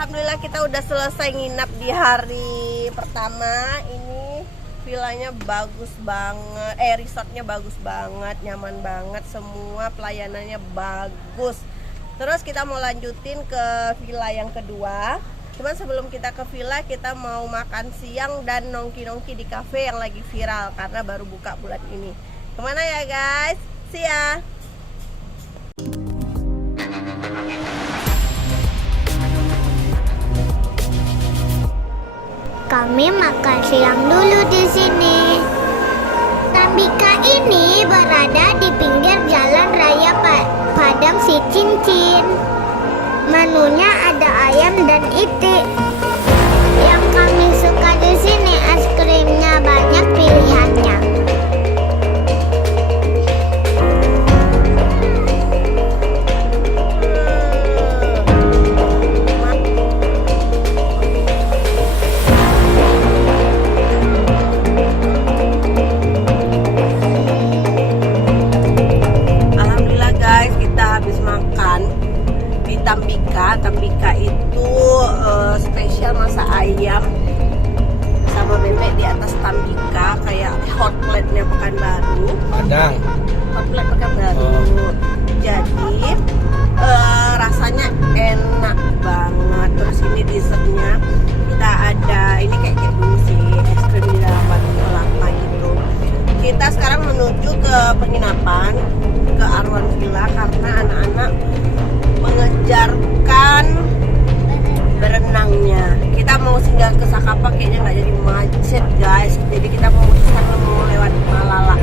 Alhamdulillah kita udah selesai nginap di hari pertama. Ini villanya bagus banget, resortnya bagus banget, nyaman banget, semua pelayanannya bagus. Terus kita mau lanjutin ke villa yang kedua. Cuman sebelum kita ke villa, kita mau makan siang dan nongki-nongki di cafe yang lagi viral karena baru buka bulan ini. Kemana ya guys? See ya! Kami makan siang dulu di sini. Tambika ini berada di pinggir jalan raya Padang Sicincin. Menunya ada ayam dan itik. Yang kami suka di sini es krimnya banyak pilihannya. Tambika itu spesial masak ayam sama bebek di atas Tambika, kayak hot plate-nya Pekanbaru. Padang. Hot plate Pekanbaru. Jadi rasanya enak banget. Terus ini dessertnya kita ada, ini kayak dulu sih, es krim di dalam batu kelapa gitu. Kita sekarang menuju ke penginapan, ke Arwan Villa, karena anak-anak mengejarkan berenangnya. Kita mau singgah ke Sakapa, kayaknya nggak jadi macet guys. Jadi kita memutuskan mau lewat Malala.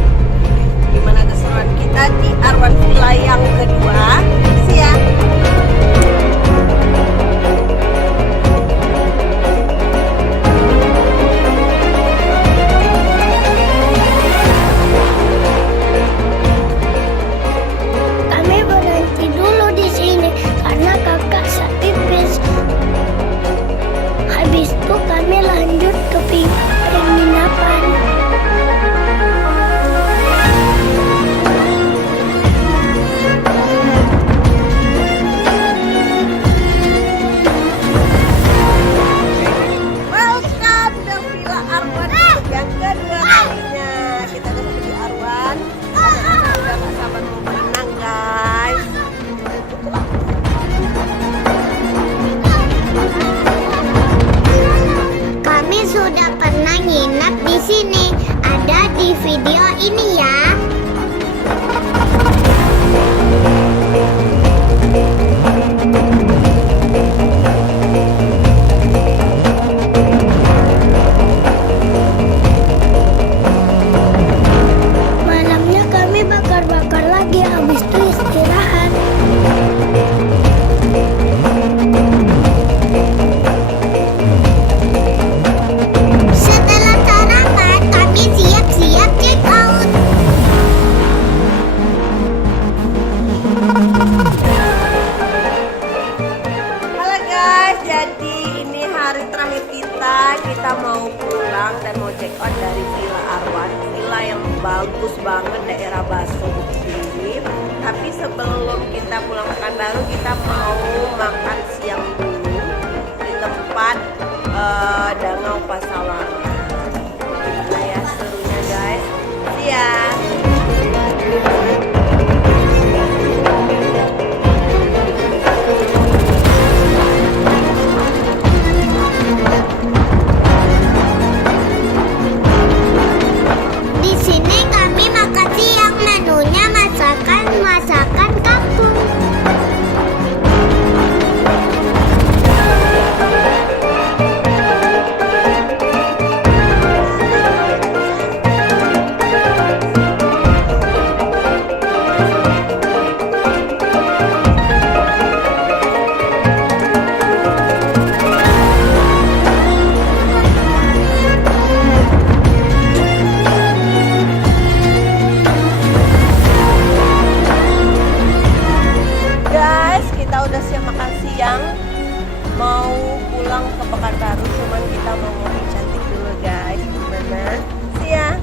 Gimana keseruan kita di Arwan Villa yang kedua? See ya. Kami lanjut ke penginapan. Welcome ke Villa Arwan yang kedua kalinya. Kita ketemu di Arwan. Anak-anak udah gak sabar mau berenang guys. Kami sudah pernah nginap di sini. Ada di video ini ya. Malamnya kami bakar-bakar lagi, habis itu istirahat. Setelah sarapan, kami siap-siap check out. Halo guys, jadi ini hari terakhir kita. Kita mau pulang dan mau check out dari Villa Arwan. Villa yang bagus banget, daerah Baso ini. Tapi sebelum kita pulang Pekanbaru, kita mau makan siang dulu di tempat Danau Pasawangan. Gimana ya serunya guys? See ya. Di sini kami makan siang, menunya masakan kampung. Mau pulang ke Pekanbaru, cuman kita mau ngopi cantik dulu guys. Gimana? See ya.